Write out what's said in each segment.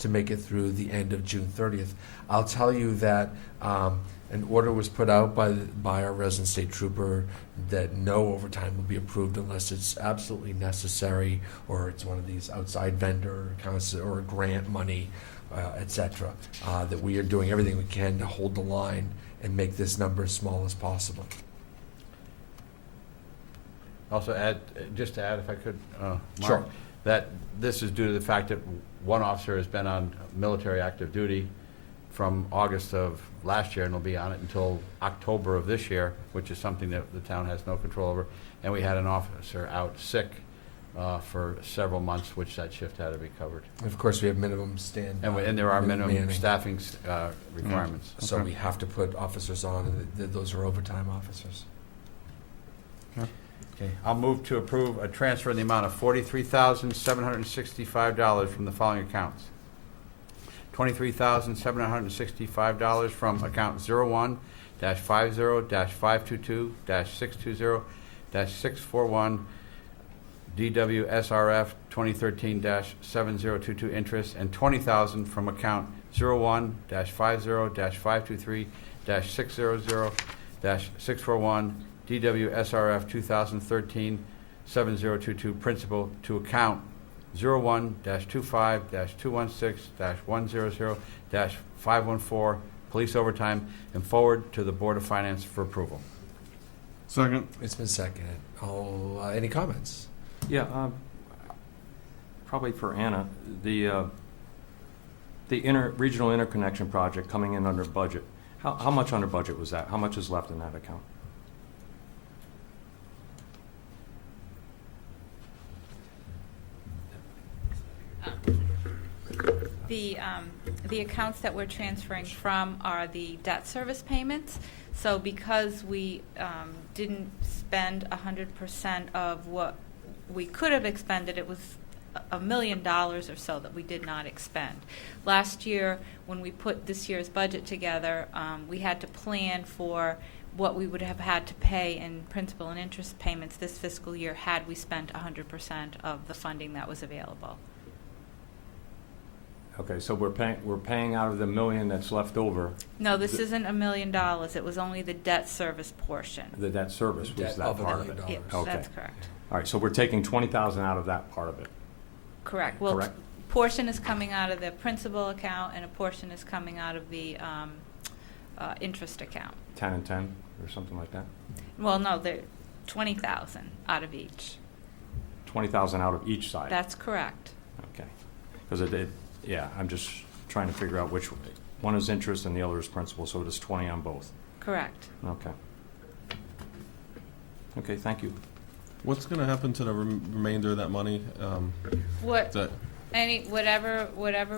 to make it through the end of June 30th. I'll tell you that an order was put out by our resident state trooper that no overtime will be approved unless it's absolutely necessary, or it's one of these outside vendor accounts or grant money, etc. That we are doing everything we can to hold the line and make this number as small as possible. Also just to add, if I could, Mark, Sure. that this is due to the fact that one officer has been on military active duty from August of last year and will be on it until October of this year, which is something that the town has no control over. And we had an officer out sick for several months, which that shift had to be covered. And of course, we have minimum And there are minimum manning. staffing requirements. So we have to put officers on, and those are overtime officers. Okay, I'll move to approve a transfer in the amount of $43,765 from the following accounts. $23,765 from account 01-50-522-620-641 DWSRF 2013-7022 interest, and $20,000 from account 01-50-523-600-641 DWSRF 2013-7022 principal to account 01-25-216-100-514 police overtime, and forward to the Board of Finance for approval. Second. It's been seconded. Any comments? Yeah, probably for Anna. The regional interconnection project coming in under budget. How much under budget was that? How much is left in that account? The accounts that we're transferring from are the debt service payments. So because we didn't spend 100% of what we could have expended, it was $1 million or so that we did not expend. Last year, when we put this year's budget together, we had to plan for what we would have had to pay in principal and interest payments this fiscal year had we spent 100% of the funding that was available. Okay, so we're paying out of the $1 million that's left over. No, this isn't $1 million. It was only the debt service portion. The debt service was that part of it. Yes, Okay. that's correct. All right, so we're taking $20,000 out of that part of it. Correct. Well, Correct. portion is coming out of the principal account, and a portion is coming out of the interest account. 10 and 10 or something like that? Well, no, they're $20,000 out of each. 20,000 out of each side? That's correct. Okay. Because yeah, I'm just trying to figure out which one is interest and the other is principal, so it is 20 on both. Correct. Okay. Okay, thank you. What's going to happen to the remainder of that money? Whatever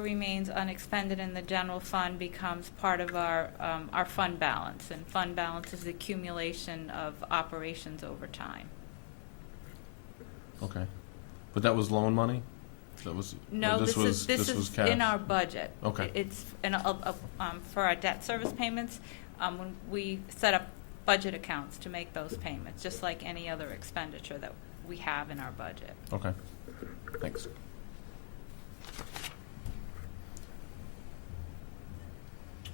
remains unexpended in the general fund becomes part of our fund balance, and fund balance is the accumulation of operations over time. Okay, but that was loan money. That was No, this is cash. in our budget. Okay. It's for our debt service payments. When we set up budget accounts to make those payments, just like any other expenditure that we have in our budget. Okay, thanks.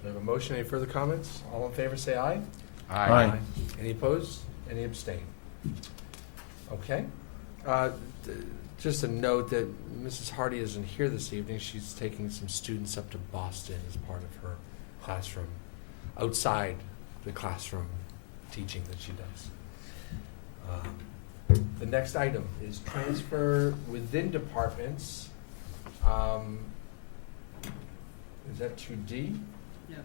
We have a motion. Any further comments? All in favor, say aye. Aye. Any opposed? Any abstain? Okay. Just a note that Mrs. Hardy isn't here this evening. She's taking some students up to Boston as part of her classroom, outside the classroom teaching that she does. The next item is transfer within departments. Is that 2D? No,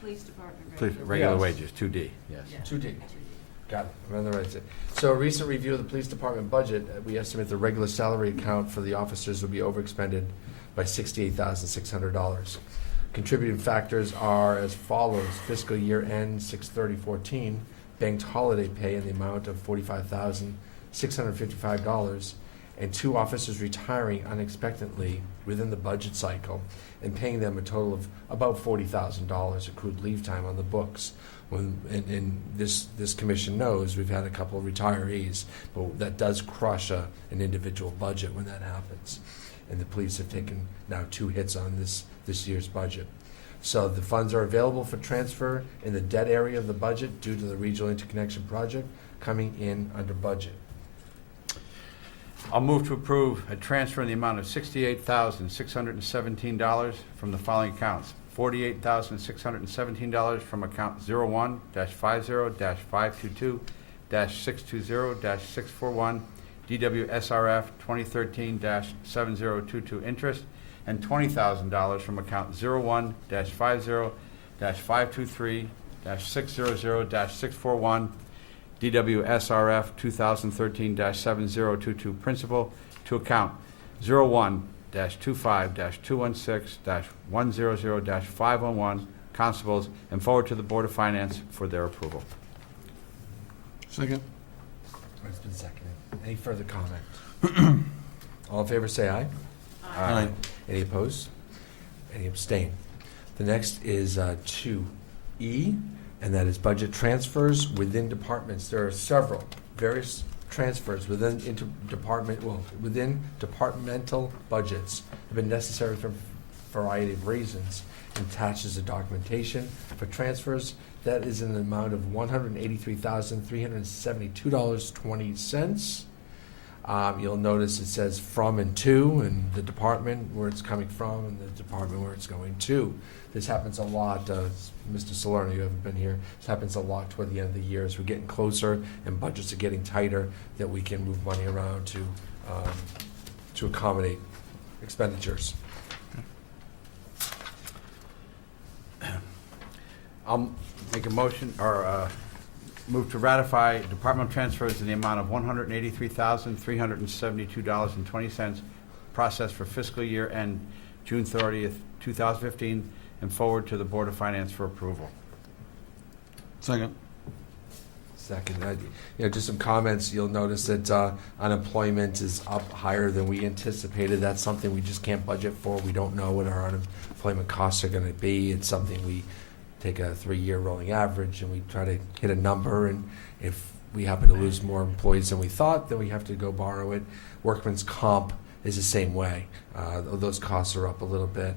police department. Regular Yes. wages, 2D, yes. 2D. Got it. I'm on the right side. So a recent review of the police department budget, we estimate the regular salary account for the officers will be overexpended by $68,600. Contributing factors are as follows: fiscal year end 6/30/14, banked holiday pay in the amount of $45,655, and 2 officers retiring unexpectedly within the budget cycle, and paying them a total of about $40,000 accrued leave time on the books. And this commission knows we've had a couple of retirees, but that does crush an individual budget when that happens. and the police have taken now 2 hits on this year's budget. So the funds are available for transfer in the debt area of the budget due to the regional interconnection project coming in under budget. I'll move to approve a transfer in the amount of $68,617 from the following accounts. $48,617 from account 01-50-522-620-641 DWSRF 2013-7022 interest, and $20,000 from account 01-50-523-600-641 DWSRF 2013-7022 principal to account 01-25-216-100-511 constables, and forward to the Board of Finance for their approval. Second. It's been seconded. Any further comment? All in favor, say aye. Aye. Any opposed? Any abstain? The next is 2E, and that is budget transfers within departments. There are various transfers within within departmental budgets have been necessary for a variety of reasons. Attaches the documentation for transfers that is in the amount of $183,372.20. You'll notice it says from and to, and the department where it's coming from and the department where it's going to. This happens a lot. Mr. Salerno, you haven't been here. This happens a lot toward the end of the year as we're getting closer and budgets are getting tighter, that we can move money around to accommodate expenditures. I'll make a motion, or move to ratify departmental transfers in the amount of $183,372.20 processed for fiscal year end June 30th, 2015, and forward to the Board of Finance for approval. Second. Second, just some comments. You'll notice that unemployment is up higher than we anticipated. That's something we just can't budget for. We don't know what our unemployment costs are going to be. It's something we take a 3-year rolling average and we try to hit a number. And if we happen to lose more employees than we thought, then we have to go borrow it. Workman's comp is the same way. Those costs are up a little bit.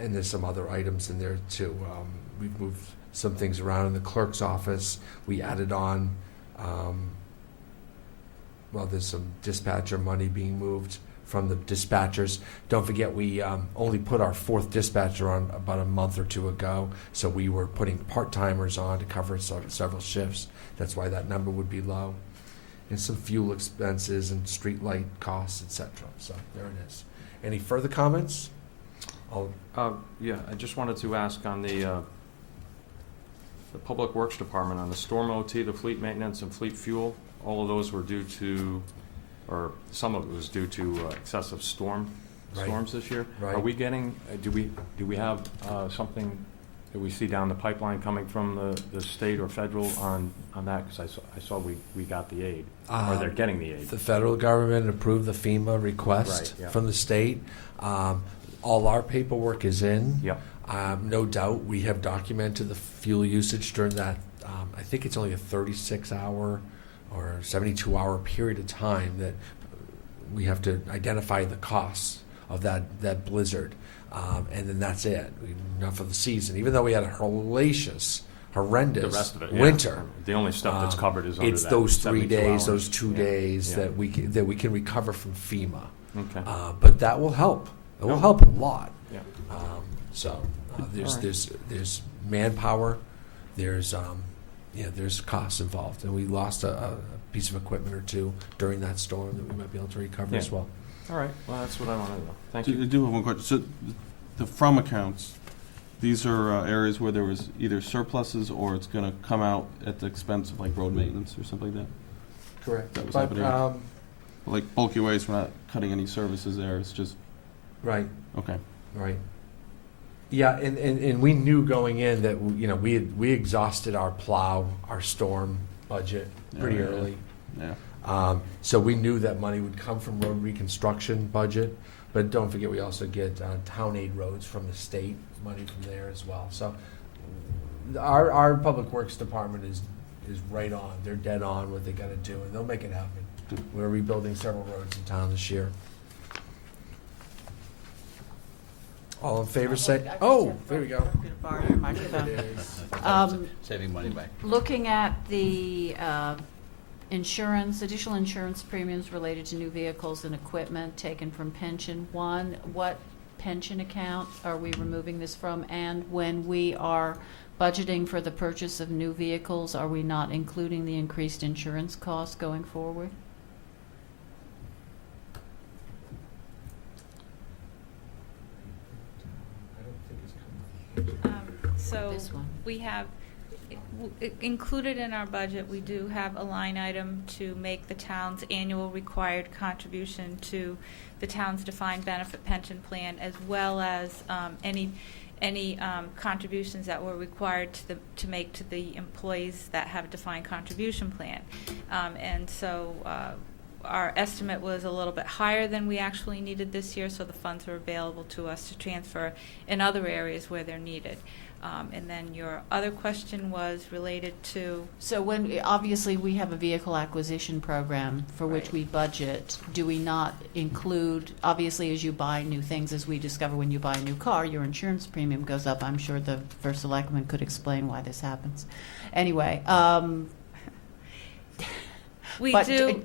And there's some other items in there too. We've moved some things around in the clerk's office. We added on, there's some dispatcher money being moved from the dispatchers. Don't forget, we only put our 4th dispatcher on about a month or 2 ago, so we were putting part-timers on to cover several shifts. That's why that number would be low. And some fuel expenses and street light costs, etc. So there it is. Any further comments? Yeah, I just wanted to ask on the Public Works Department, on the storm OT, the fleet maintenance and fleet fuel, all of those were due to, or some of it was due to excessive storms this year. Right. Are we getting, do we have something that we see down the pipeline coming from the state or federal on that? Because I saw we got the aid, or they're getting the aid. The federal government approved the FEMA request from the state. All our paperwork is in. Yep. No doubt we have documented the fuel usage during that. I think it's only a 36-hour or 72-hour period of time that we have to identify the costs of that blizzard. And then that's it. Enough for the season. Even though we had a horrendous The rest of it, yeah. winter. The only stuff that's covered is under it's that those 3 72 days, hours. those 2 days Yeah. that we can recover from FEMA. Okay. But that will help. It will help a lot. Yeah. There's manpower, there's costs involved, and we lost a piece of equipment or 2 during that storm that we might be able to recover as well. All right. Well, that's what I wanted to know. Thank I you. do have one question. So the from accounts, these are areas where there was either surpluses or it's going to come out at the expense of like road maintenance or something like that? Correct. That was But, happening. Like bulky waste, we're not cutting any services there. It's just, right. okay. Right. Yeah, and we knew going in that we exhausted our storm budget pretty Yeah. early. Yeah. So we knew that money would come from road reconstruction budget, but don't forget we also get town aid roads from the state, money from there as well. So our public works department is right on. They're dead on what they got to do, and they'll make it happen. We're rebuilding several roads in town this year. All in favor, say, oh, there we go. I'm gonna borrow your microphone. It is. Saving money by. Looking at the insurance, additional insurance premiums related to new vehicles and equipment taken from pension. One, what pension account are we removing this from? And when we are budgeting for the purchase of new vehicles, are we not including the increased insurance costs going forward? So This one. we have, included in our budget, we do have a line item to make the town's annual required contribution to the town's defined benefit pension plan, as well as any contributions that were required to make to the employees that have a defined contribution plan. And so our estimate was a little bit higher than we actually needed this year, so the funds were available to us to transfer in other areas where they're needed. And then your other question was related to, So when, obviously, we have a vehicle acquisition program for which Right. we budget. Do we not include, obviously, as you buy new things, as we discover when you buy a new car, your insurance premium goes up. I'm sure the first selectman could explain why this happens. Anyway, we But do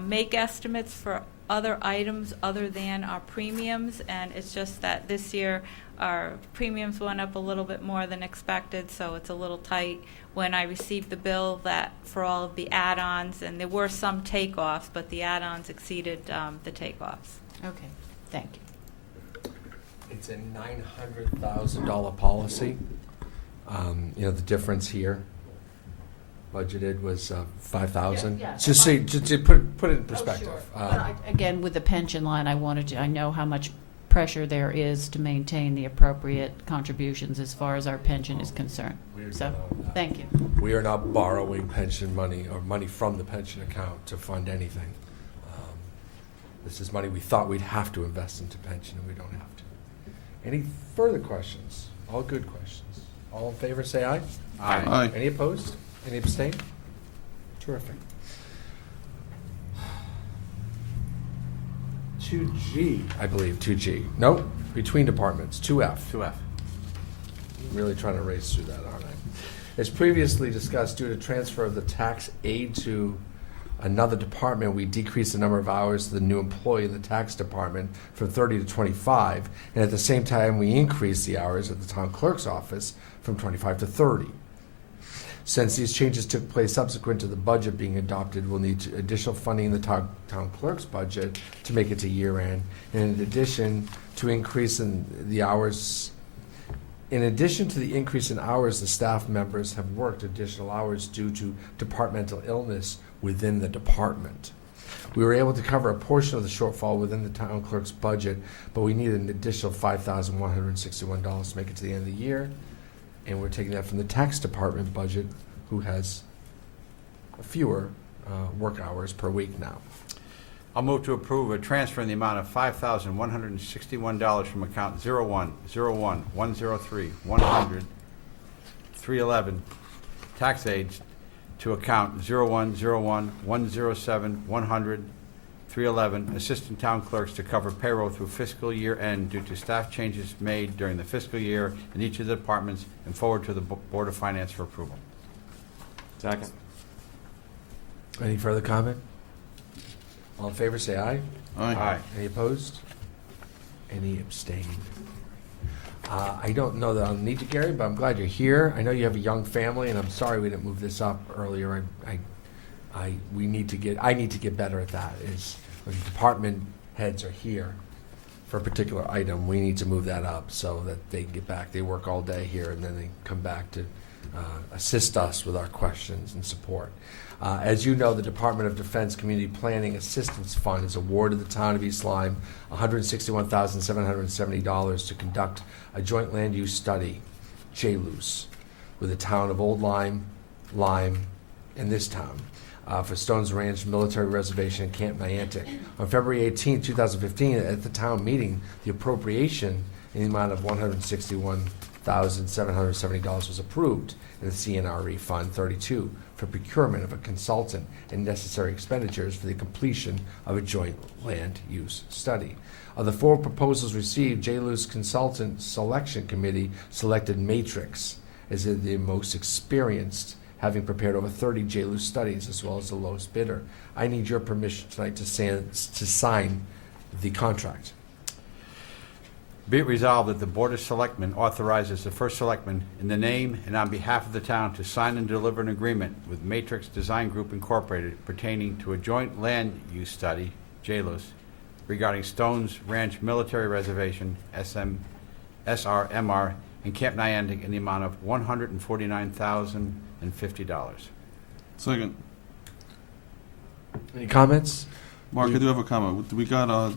make estimates for other items other than our premiums, and it's just that this year our premiums went up a little bit more than expected, so it's a little tight. When I received the bill that for all of the add-ons, and there were some takeoffs, but the add-ons exceeded the takeoffs. okay, thank you. It's a $900,000 policy. The difference here, budgeted was 5,000. Yeah, yeah. Just to put it in perspective. Again, with the pension line, I know how much pressure there is to maintain the appropriate contributions as far as our pension is concerned. So, thank you. We are not borrowing pension money or money from the pension account to fund anything. This is money we thought we'd have to invest into pension, and we don't have to. Any further questions? All good questions. All in favor, say aye. Aye. Any opposed? Any abstain? Terrific. 2G, I believe, 2G. Nope, between departments, 2F. 2F. I'm really trying to race through that, aren't I? As previously discussed, due to transfer of the tax aid to another department, we decreased the number of hours of the new employee in the tax department from 30 to 25, and at the same time, we increased the hours at the town clerk's office from 25 to 30. Since these changes took place subsequent to the budget being adopted, we'll need additional funding in the town clerk's budget to make it to year end. And in addition to the increase in hours, the staff members have worked additional hours due to departmental illness within the department. We were able to cover a portion of the shortfall within the town clerk's budget, but we needed an additional $5,161 to make it to the end of the year. And we're taking that from the tax department budget, who has fewer work hours per week now. I'll move to approve a transfer in the amount of $5,161 from account 010103100311 tax aids to account 0101107100 assistant town clerks to cover payroll through fiscal year end due to staff changes made during the fiscal year in each of the departments, and forward to the Board of Finance for approval. Second. Any further comment? All in favor, say aye. Aye. Any opposed? Any abstain? I don't know that I'll need you, Gary, but I'm glad you're here. I know you have a young family, and I'm sorry we didn't move this up earlier. I need to get better at that. Is when department heads are here for a particular item, we need to move that up so that they get back. They work all day here, and then they come back to assist us with our questions and support. As you know, the Department of Defense Community Planning Assistance Fund has awarded the town of East Lyme $161,770 to conduct a joint land use study, JLUS, with the town of Old Lyme, and this town, for Stones Ranch Military Reservation in Camp Niantic. On February 18, 2015, at the town meeting, the appropriation in the amount of $161,770 $12,770 was approved in the CNRE Fund 32 for procurement of a consultant and necessary expenditures for the completion of a joint land use study. Of the 4 proposals received, JLU's Consultant Selection Committee selected Matrix as the most experienced, having prepared over 30 JLU studies as well as the lowest bidder. I need your permission tonight to sign the contract. Be it resolved that the Board of Selectmen authorizes the first selectman in the name and on behalf of the town to sign and deliver an agreement with Matrix Design Group Incorporated pertaining to a joint land use study, JLUS, regarding Stones Ranch Military Reservation, SRMR, in Camp Niantic in the amount of $149,050. Second. Any comments? Mark, I do have a comment. We got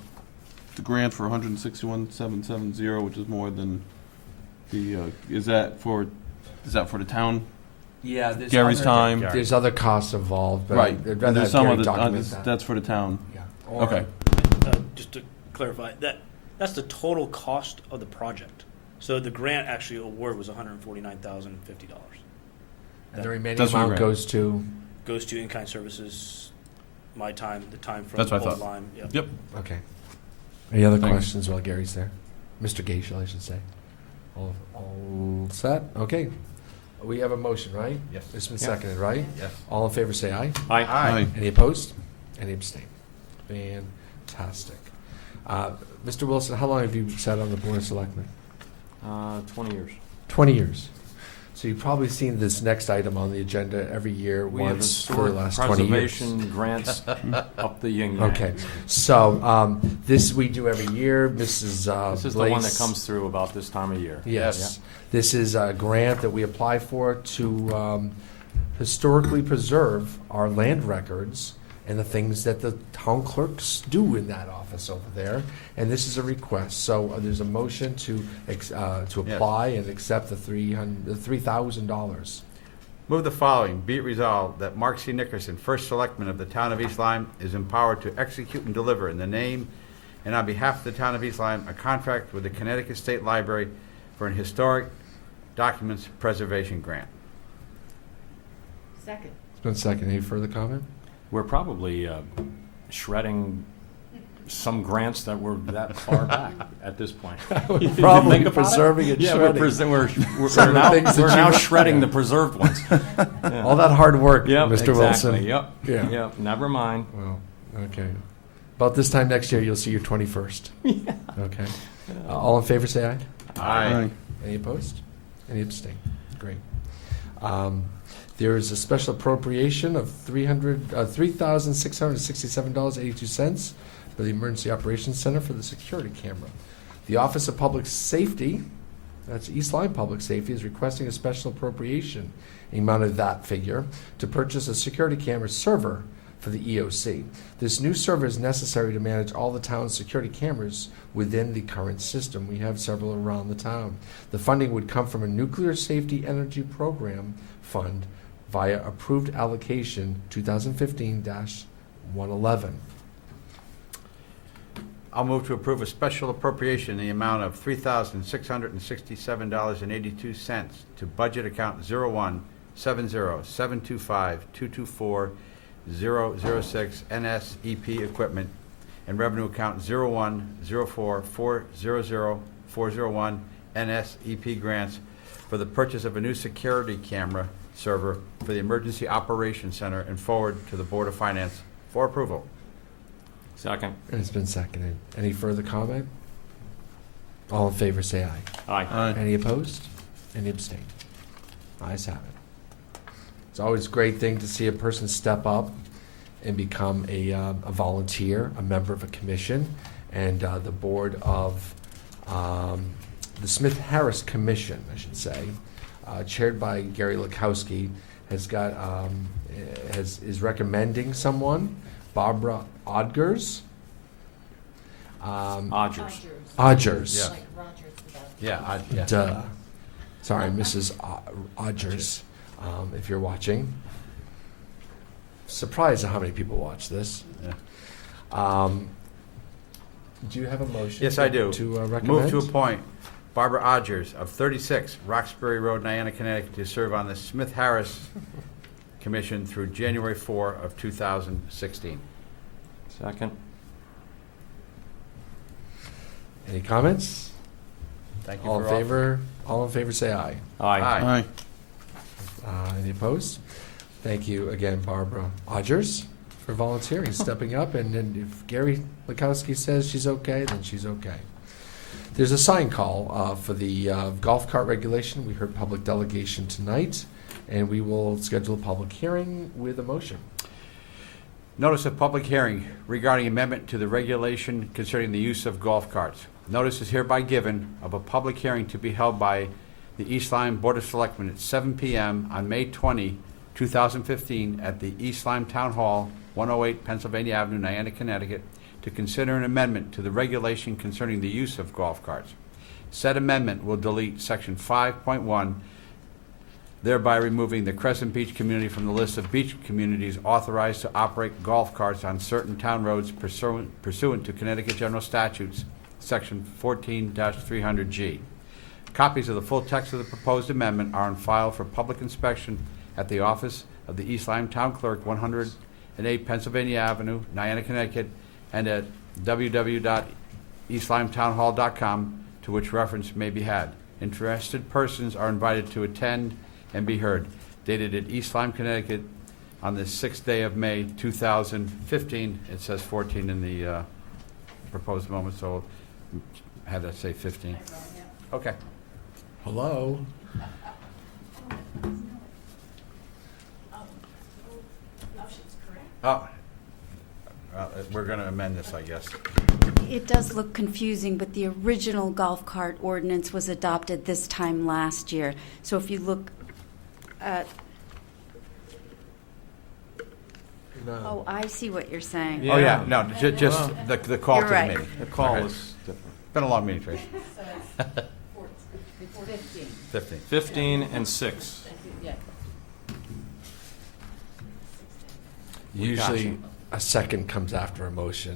the grant for 161,770, which is more than the. Is that for the town? Yeah, Gary's time. There's other costs involved, but Right. I'd And rather there's have some Gary other. document that. That's for the town. Yeah. Okay. Just to clarify, that's the total cost of the project. So the grant actually award was $149,050. And the remaining That's what amount we're- goes to, Goes to in-kind services, my time, the time from That's what I Old thought. Lyme. Yep. Yep. okay. Any other Thanks. questions while Gary's there? Mr. Gaishel, I should say. All set? Okay. We have a motion, right? Yes. It's been Yeah. seconded, right? Yes. All in favor, say aye. Aye. Aye. Any opposed? Any abstain? Fantastic. Mr. Wilson, how long have you sat on the Board of Selectmen? 20 years. 20 years. So you've probably seen this next item on the agenda every year We have once for the historic last 20 years. preservation grants up the yin yang. Okay. So this we do every year. Mrs. This is the one that Blaze- comes through about this time of year. Yes. This is a grant that we apply for to historically preserve our land records and the things that the town clerks do in that office over there. And this is a request. So there's a motion to apply and accept the $3,000. Move the following. Be it resolved that Mark C. Nickerson, first selectman of the town of East Lyme, is empowered to execute and deliver in the name and on behalf of the town of East Lyme a contract with the Connecticut State Library for an historic documents preservation grant. Second. It's been seconded. Any further comment? We're probably shredding some grants that were that far back at this point. Probably Think about it? preserving and Yeah, shredding. we're Some of the now, things that we're now you- shredding the preserved ones. Yeah. All that hard work, Yep, Mr. exactly. Wilson. Yep. Yeah. Yep. Never mind. Well, okay. About this time next year, you'll see your 21st. Okay. All in favor, say aye. Aye. Any opposed? Any abstain? Great. There is a special appropriation of $3,667.82 for the Emergency Operations Center for the security camera. The Office of Public Safety, that's East Lyme Public Safety, is requesting a special appropriation in the amount of that figure to purchase a security camera server for the EOC. This new server is necessary to manage all the town's security cameras within the current system. We have several around the town. The funding would come from a Nuclear Safety Energy Program fund via approved allocation 2015-111. I'll move to approve a special appropriation in the amount of $3,667.82 to budget account 017072524006 NSEP equipment and revenue account 0104400401 NSEP grants for the purchase of a new security camera server for the Emergency Operations Center and forward to the Board of Finance for approval. Second. And it's been seconded. Any further comment? All in favor, say aye. Aye. Aye. Any opposed? Any abstain? Ayes have it. It's always a great thing to see a person step up and become a volunteer, a member of a commission, and the board of the Smith-Harris Commission, I should say, chaired by Gary Lukowski, has got is recommending someone, Barbara Odgers. Odgers. Odgers. Yeah. Like Rogers without. Yeah, Duh. Sorry, Mrs. Odgers, if you're watching. Surprised at how many people watch this. Yeah. Do you have a motion? Yes, I do. To recommend? Move to appoint Barbara Odgers of 36 Roxbury Road, Niantic, Connecticut, to serve on the Smith-Harris Commission through January 4 of 2016. Second. Any comments? Thank you All in for favor? All in favor, say aye. Aye. Aye. Any opposed? Thank you again, Barbara Odgers, for volunteering, stepping up, and if Gary Lakowski says she's okay, then she's okay. There's a sign call for the golf cart regulation. We heard public delegation tonight, and we will schedule a public hearing with a motion. Notice of public hearing regarding amendment to the regulation concerning the use of golf carts. Notice is hereby given of a public hearing to be held by the East Lyme Board of Selectmen at 7 p.m. on May 20, 2015, at the East Lyme Town Hall, 108 Pennsylvania Avenue, Niantic, Connecticut, to consider an amendment to the regulation concerning the use of golf carts. Said amendment will delete Section 5.1, thereby removing the Crescent Beach community from the list of beach communities authorized to operate golf carts on certain town roads pursuant to Connecticut General Statutes, Section 14-300G. Copies of the full text of the proposed amendment are on file for public inspection at the office of the East Lyme Town Clerk, 108 Pennsylvania Avenue, Niantic, Connecticut, and at www.eastlimetownhall.com, to which reference may be had. Interested persons are invited to attend and be heard. Dated at East Lyme, Connecticut, on the 6th day of May, 2015. It says 14 in the proposed moment, so have that say 15. Okay. Hello? Oh, we're going to amend this, I guess. It does look confusing, but the original golf cart ordinance was adopted this time last year. So if you look at, oh, I see what you're saying. Oh, yeah, no, just the call You're to the right. meeting. The call Okay. is different. Been a long meeting, Tracy. 15. 15. 15 and 6. Yeah. Usually a second comes after a motion.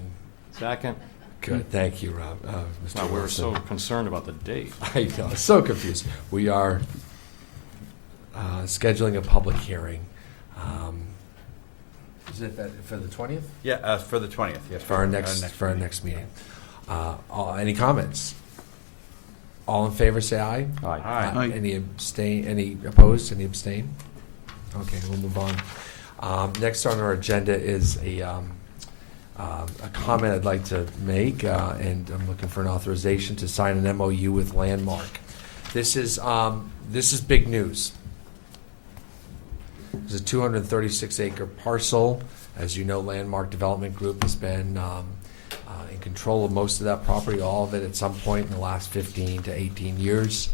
Second. Good, thank you, Rob. Mr. Now, we were Wilson. so concerned about the date. I know, so confused. We are scheduling a public hearing. Is it that for the 20th? Yeah, for the 20th, yes. For our next meeting. Any comments? All in favor, say aye. Aye. Aye. Any abstain? Any opposed? Any abstain? Okay, we'll move on. Next on our agenda is a comment I'd like to make, and I'm looking for an authorization to sign an MOU with Landmark. This is big news. It's a 236-acre parcel. As you know, Landmark Development Group has been in control of most of that property, all of it at some point in the last 15 to 18 years.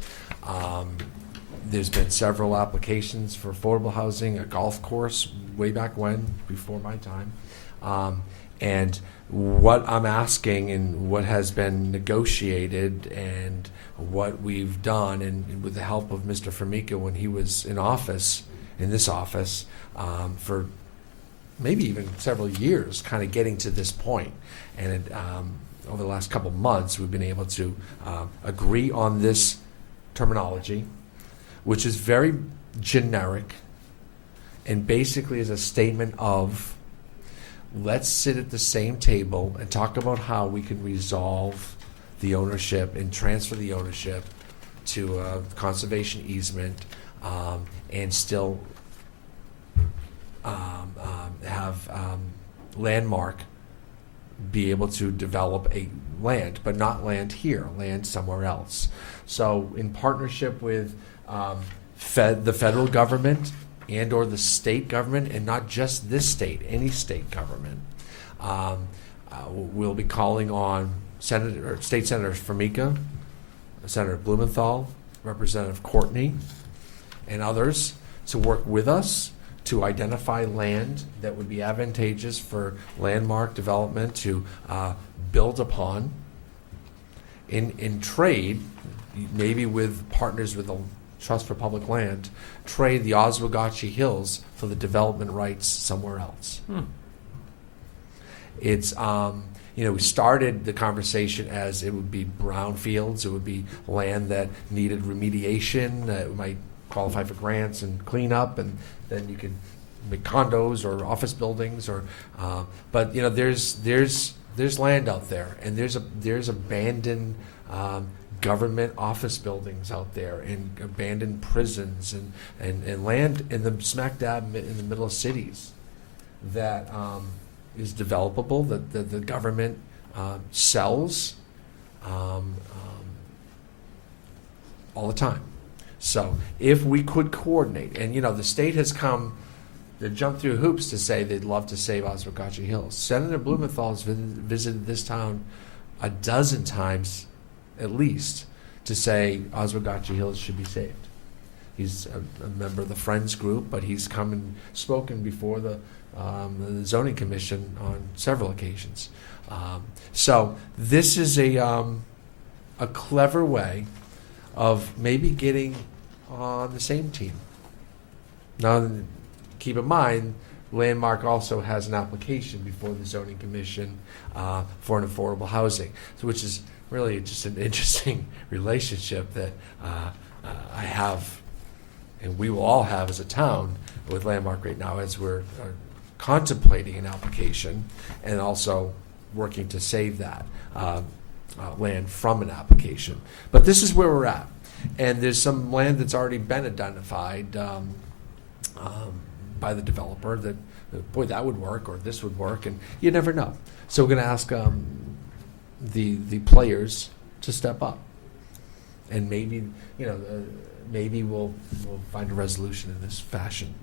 There's been several applications for affordable housing, a golf course way back when, before my time. And what I'm asking and what has been negotiated and what we've done, and with the help of Mr. Formica when he was in this office, for maybe even several years, kind of getting to this point. And over the last couple months, we've been able to agree on this terminology, which is very generic and basically is a statement of, let's sit at the same table and talk about how we can resolve the ownership and transfer the ownership to a conservation easement, and still have Landmark be able to develop a land, but not land here, land somewhere else. So in partnership with the federal government and or the state government, and not just this state, any state government, we'll be calling on State Senator Formica, Senator Blumenthal, Representative Courtney, and others to work with us to identify land that would be advantageous for Landmark Development to build upon in trade, maybe with partners with the Trust for Public Land, trade the Oswegatchie Hills for the development rights somewhere else. It's we started the conversation as it would be brownfields, it would be land that needed remediation, it might qualify for grants and cleanup, and then you could make condos or office buildings, or but there's land out there, and there's abandoned government office buildings out there, and abandoned prisons, and land in the smack dab in the middle of cities that is developable, that the government sells all the time. So if we could coordinate, and the state has come, they've jumped through hoops to say they'd love to save Oswegatchie Hills. Senator Blumenthal has visited this town a dozen times at least to say Oswegatchie Hills should be saved. He's a member of the Friends group, but he's come and spoken before the zoning commission on several occasions. So this is a clever way of maybe getting on the same team. Now, keep in mind, Landmark also has an application before the zoning commission for an affordable housing, so which is really just an interesting relationship that I have, and we will all have as a town with Landmark right now, as we're contemplating an application and also working to save that land from an application. But this is where we're at, and there's some land that's already been identified by the developer that, boy, that would work, or this would work, and you never know. So we're going to ask the players to step up, and maybe maybe we'll find a resolution in this fashion.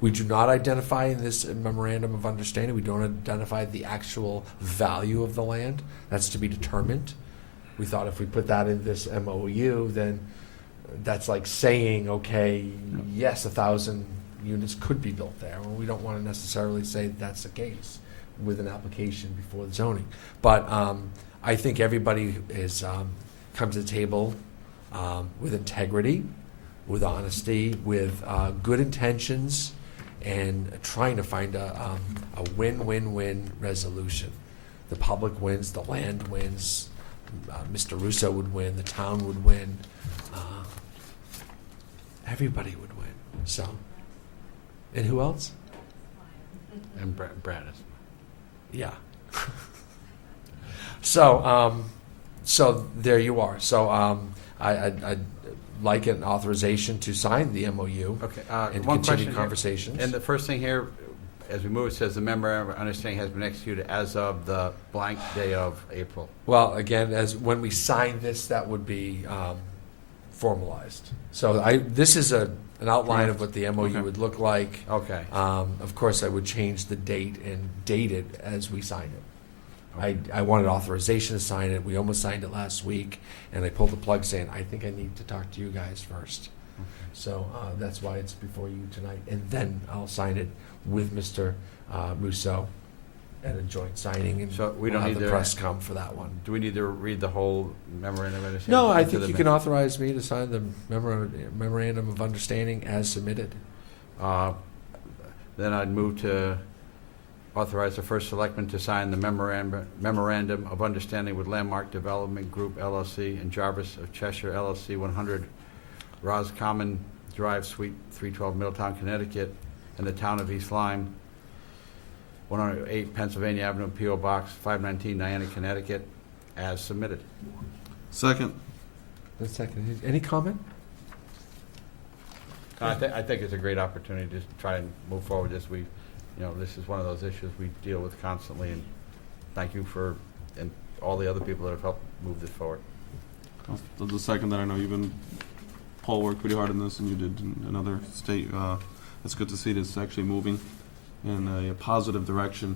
We do not identify in this memorandum of understanding, we don't identify the actual value of the land. That's to be determined. We thought if we put that in this MOU, then that's like saying, okay, yes, 1,000 units could be built there. Well, we don't want to necessarily say that's the case with an application before the zoning. But I think everybody is come to the table with integrity, with honesty, with good intentions, and trying to find a win-win-win resolution. The public wins, the land wins, Mr. Russo would win, the town would win, everybody would win. So, and who else? And Brad is. Yeah. So there you are. So I'd like an authorization to sign the MOU Okay. and One continue question here. conversations. And the first thing here, as we move, it says the memorandum of understanding has been executed as of the blank day of April. Well, again, as when we sign this, that would be formalized. So this is an outline of what the MOU Okay. would look like. Okay. Of course, I would change the date and date it as we sign it. I wanted authorization to sign it. We almost signed it last week, and I pulled the plug saying, I think I need to talk to you guys first. Okay. So that's why it's before you tonight. And then I'll sign it with Mr. Russo at a joint signing, and So we don't we'll need have the to- press come for that one. Do we need to read the whole memorandum of understanding? No, I into think the you can authorize me to sign the memorandum of understanding as submitted. Then I'd move to authorize the first selectman to sign the memorandum of understanding with Landmark Development Group LLC and Jarvis of Cheshire LLC, 100 Roscommon Drive, Suite 312, Middletown, Connecticut, and the town of East Lyme, 108 Pennsylvania Avenue, P.O. Box 519, Niantic, Connecticut, as submitted. Second. That's second. Any comment? I think it's a great opportunity to try and move forward this. This is one of those issues we deal with constantly, and thank you and all the other people that have helped move this forward. The second that I know Paul worked pretty hard on this, and you did in another state. It's good to see this actually moving in a positive direction.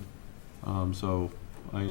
So I